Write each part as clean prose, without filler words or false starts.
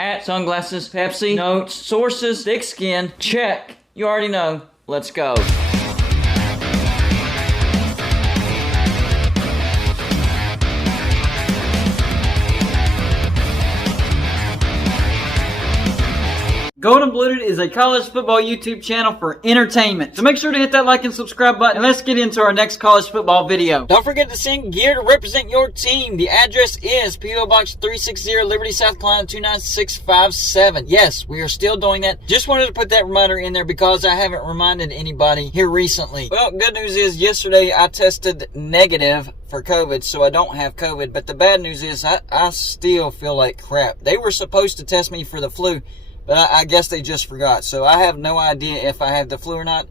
Hat, sunglasses, Pepsi, notes, sources, thick skin. Check. You already know. Let's go. Golden Blooded is a college football YouTube channel for entertainment. So make sure to hit that like and subscribe button, and let's get into our next college football video. Don't forget to send gear to represent your team. The address is P.O. Box 360, Liberty, South Carolina 29657. Yes, we are still doing that. Just wanted to put that reminder in there because I haven't reminded anybody here recently. Well, good news is yesterday I tested negative for COVID, so I don't have COVID. But the bad news is I still feel like crap. They were supposed to test me for the flu, but I guess they just forgot. So I have no idea if I have the flu or not.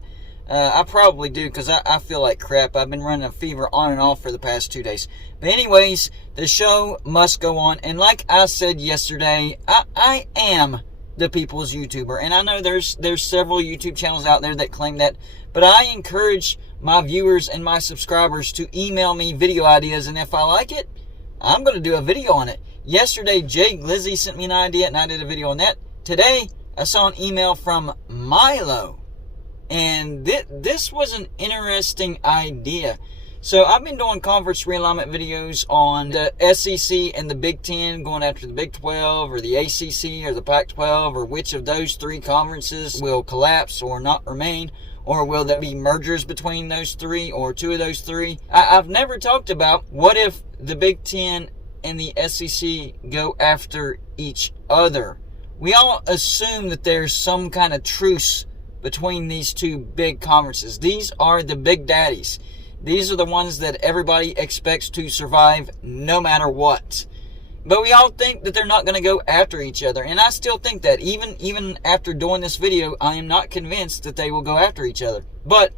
I probably do because I feel like crap. I've been running a fever on and off for the past 2 days. But anyways, the show must go on. And like I said yesterday, I am the people's YouTuber. And I know there's several YouTube channels out there that claim that. But I encourage my viewers and my subscribers to email me video ideas. And if I like it, I'm going to do a video on it. Yesterday, Jake Glizzy sent me an idea and I did a video on that. Today, I saw an email from Milo, and this was an interesting idea. So I've been doing conference realignment videos on the SEC and the Big Ten, going after the Big 12 or the ACC or the Pac-12, or which of those three conferences will collapse or not remain, or will there be mergers between those three or two of those three. I've never talked about what if the Big Ten and the SEC go after each other. We all assume that there's some kind of truce between these two big conferences. These are the big daddies. These are the ones that everybody expects to survive no matter what. But we all think that they're not going to go after each other. And I still think that. Even after doing this video, I am not convinced that they will go after each other. But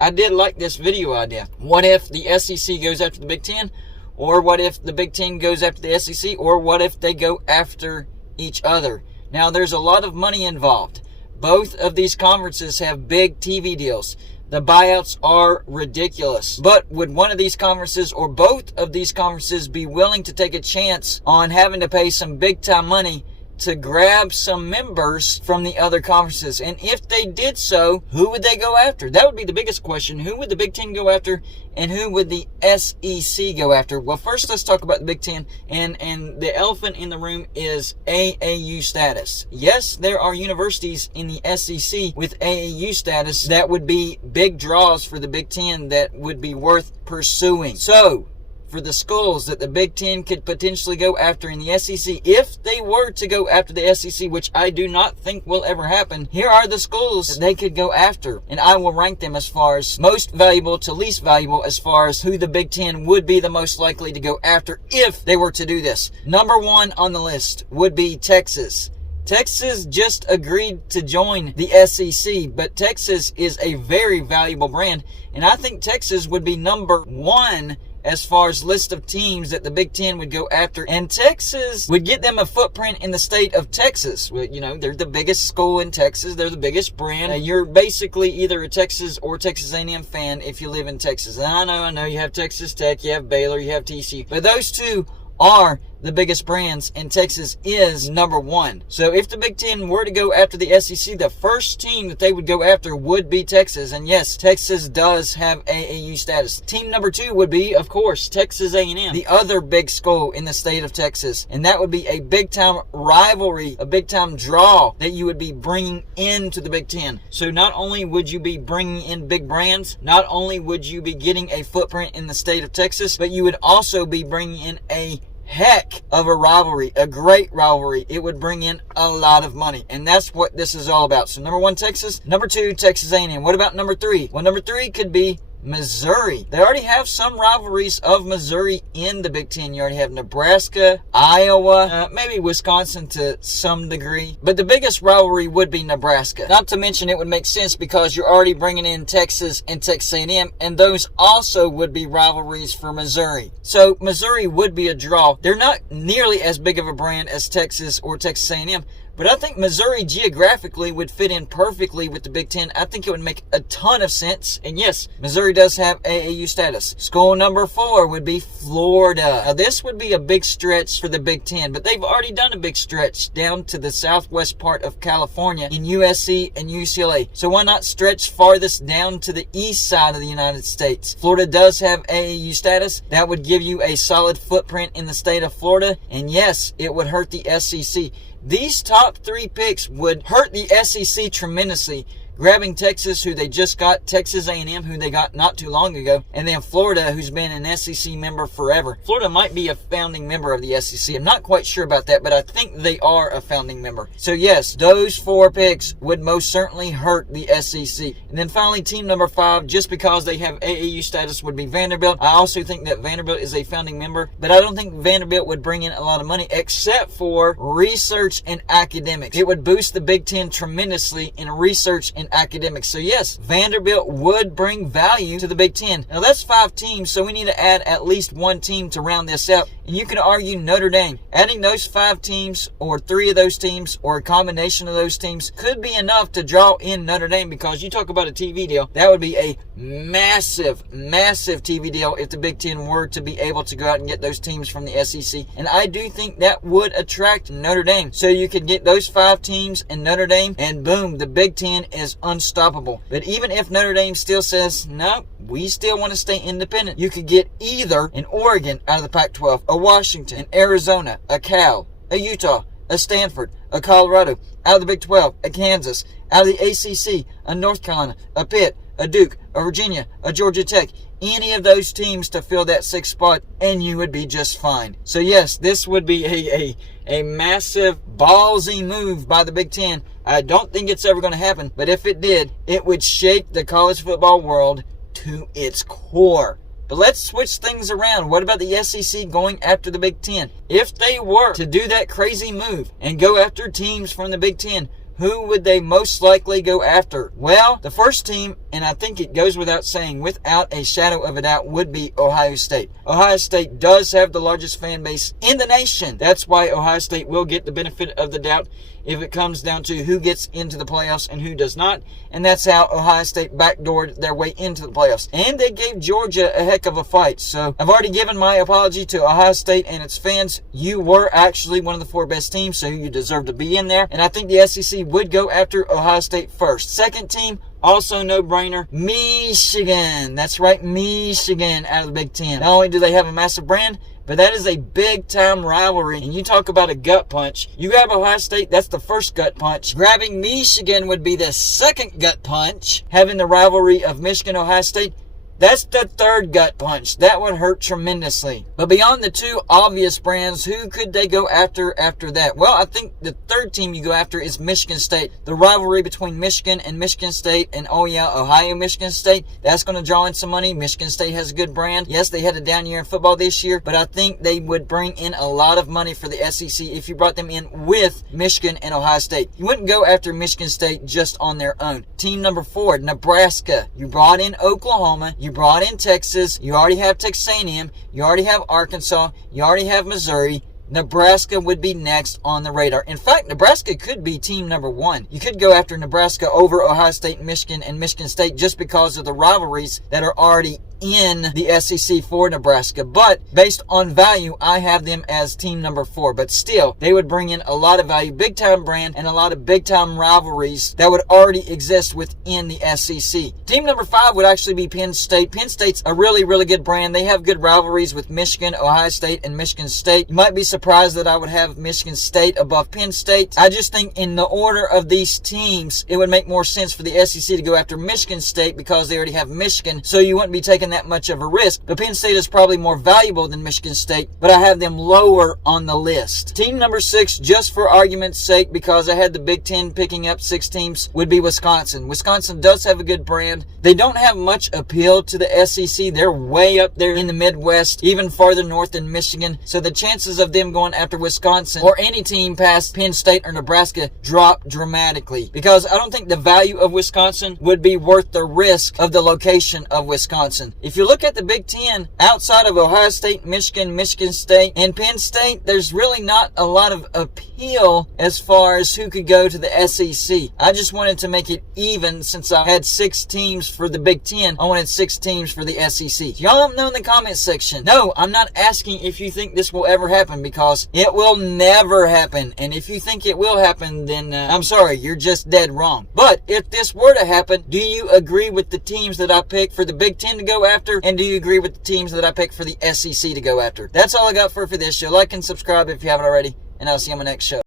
I did like this video idea. What if the SEC goes after the Big Ten? Or what if the Big Ten goes after the SEC? Or what if they go after each other? Now, there's a lot of money involved. Both of these conferences have big TV deals. The buyouts are ridiculous. But would one of these conferences or both of these conferences be willing to take a chance on having to pay some big time money to grab some members from the other conferences? And if they did so, who would they go after? That would be the biggest question. Who would the Big Ten go after, and who would the SEC go after? Well, first let's talk about the Big Ten, and the elephant in the room is AAU status. Yes, there are universities in the SEC with AAU status that would be big draws for the Big Ten that would be worth pursuing. So, for the schools that the Big Ten could potentially go after in the SEC, if they were to go after the SEC, which I do not think will ever happen, here are the schools that they could go after. And I will rank them as far as most valuable to least valuable as far as who the Big Ten would be the most likely to go after if they were to do this. Number one on the list would be Texas. Texas just agreed to join the SEC, but Texas is a very valuable brand, and I think Texas would be number one as far as list of teams that the Big Ten would go after. And Texas would get them a footprint in the state of Texas. You know, they're the biggest school in Texas. They're the biggest brand. You're basically either a Texas or Texas A&M fan if you live in Texas. And I know you have Texas Tech, you have Baylor, you have TCU. But those two are the biggest brands, and Texas is number one. So if the Big Ten were to go after the SEC, the first team that they would go after would be Texas. And yes, Texas does have AAU status. Team number two would be, of course, Texas A&M, the other big school in the state of Texas. And that would be a big-time rivalry, a big-time draw that you would be bringing into the Big Ten. So not only would you be bringing in big brands, not only would you be getting a footprint in the state of Texas, but you would also be bringing in a heck of a rivalry, a great rivalry. It would bring in a lot of money, and that's what this is all about. So number one, Texas. Number two, Texas A&M. What about number three? Well, number three could be Missouri. They already have some rivalries of Missouri in the Big Ten. You already have Nebraska, Iowa, maybe Wisconsin to some degree. But the biggest rivalry would be Nebraska. Not to mention it would make sense because you're already bringing in Texas and Texas A&M, and those also would be rivalries for Missouri. So Missouri would be a draw. They're not nearly as big of a brand as Texas or Texas A&M, but I think Missouri geographically would fit in perfectly with the Big Ten. I think it would make a ton of sense. And yes, Missouri Missouri does have AAU status. School number 4 would be Florida. Now, this would be a big stretch for the Big Ten, but they've already done a big stretch down to the southwest part of California in USC and UCLA. So why not stretch farthest down to the east side of the United States? Florida does have AAU status. That would give you a solid footprint in the state of Florida. And yes, it would hurt the SEC. These top 3 picks would hurt the SEC tremendously. Grabbing Texas, who they just got, Texas A&M, who they got not too long ago, and then Florida, who's been an SEC member forever. Florida might be a founding member of the SEC. I'm not quite sure about that, but I think they are a founding member. So yes, those 4 picks would most certainly hurt the SEC. And then finally, team number 5, just because they have AAU status, would be Vanderbilt. I also think that Vanderbilt is a founding member, but I don't think Vanderbilt would bring in a lot of money except for research and academics. It would boost the Big Ten tremendously in research and academics. So yes, Vanderbilt would bring value to the Big Ten. Now that's 5 teams, so we need to add at least 1 team to round this out. And you can argue Notre Dame. Adding those 5 teams, or 3 of those teams, or a combination of those teams could be enough to draw in Notre Dame, because you talk about a TV deal, that would be a massive TV deal if the Big Ten were to be able to go out and get those teams from the SEC. And I do think that would attract Notre Dame. So you could get those 5 teams and Notre Dame, and boom, the Big Ten is unstoppable. But even if Notre Dame still says, no, we still want to stay independent, you could get either an Oregon out of the Pac-12, a Washington, an Arizona, a Cal, a Utah, a Stanford, a Colorado, out of the Big 12, a Kansas, out of the ACC, a North Carolina, a Pitt, a Duke, a Virginia, a Georgia Tech, any of those teams to fill that 6th spot, and you would be just fine. So yes, this would be a massive, ballsy move by the Big Ten. I don't think it's ever going to happen, but if it did, it would shake the college football world to its core. But let's switch things around. What about the SEC going after the Big Ten? If they were to do that crazy move and go after teams from the Big Ten, who would they most likely go after? Well, the first team, and I think it goes without saying, without a shadow of a doubt, would be Ohio State. Ohio State does have the largest fan base in the nation. That's why Ohio State will get the benefit of the doubt if it comes down to who gets into the playoffs and who does not. And that's how Ohio State backdoored their way into the playoffs. And they gave Georgia a heck of a fight. So I've already given my apology to Ohio State and its fans. You were actually one of the 4 best teams, so you deserve to be in there. And I think the SEC would go after Ohio State first. Second team, also no-brainer, Michigan. That's right, Michigan out of the Big Ten. Not only do they have a massive brand, but that is a big-time rivalry. And you talk about a gut punch. You grab Ohio State, that's the first gut punch. Grabbing Michigan would be the second gut punch. Having the rivalry of Michigan-Ohio State, that's the third gut punch. That would hurt tremendously. But beyond the 2 obvious brands, who could they go after that? Well, I think the third team you go after is Michigan State. The rivalry between Michigan and Michigan State, and oh yeah, Ohio-Michigan State, that's going to draw in some money. Michigan State has a good brand. Yes, they had a down year in football this year, but I think they would bring in a lot of money for the SEC if you brought them in with Michigan and Ohio State. You wouldn't go after Michigan State just on their own. Team number 4, Nebraska. You brought in Oklahoma. You brought in Texas. You already have Texas A&M. You already have Arkansas. You already have Missouri. Nebraska would be next on the radar. In fact, Nebraska could be team number 1. You could go after Nebraska over Ohio State and Michigan State just because of the rivalries that are already in the SEC for Nebraska. But based on value, I have them as team number 4. But still, they would bring in a lot of value, big-time brand, and a lot of big-time rivalries that would already exist within the SEC. Team number 5 would actually be Penn State. Penn State's a really, really good brand. They have good rivalries with Michigan, Ohio State, and Michigan State. You might be surprised that I would have Michigan State above Penn State. I just think in the order of these teams, it would make more sense for the SEC to go after Michigan State because they already have Michigan, so you wouldn't be taking that much of a risk. But Penn State is probably more valuable than Michigan State, but I have them lower on the list. Team number 6, just for argument's sake, because I had the Big Ten picking up 6 teams, would be Wisconsin. Wisconsin does have a good brand. They don't have much appeal to the SEC. They're way up there in the Midwest, even farther north than Michigan. So the chances of them going after Wisconsin or any team past Penn State or Nebraska drop dramatically, because I don't think the value of Wisconsin would be worth the risk of the location of Wisconsin. if you look at the Big Ten, outside of Ohio State, Michigan, Michigan State, and Penn State, there's really not a lot of appeal as far as who could go to the SEC. I just wanted to make it even since I had 6 teams for the Big Ten. I wanted 6 teams for the SEC. Y'all let me know in the comment section. No, I'm not asking if you think this will ever happen, because it will never happen. And if you think it will happen, then I'm sorry, you're just dead wrong. But if this were to happen, do you agree with the teams that I picked for the Big Ten to go after? And do you agree with the teams that I picked for the SEC to go after? That's all I got for this show. Like and subscribe if you haven't already, and I'll see you on my next show.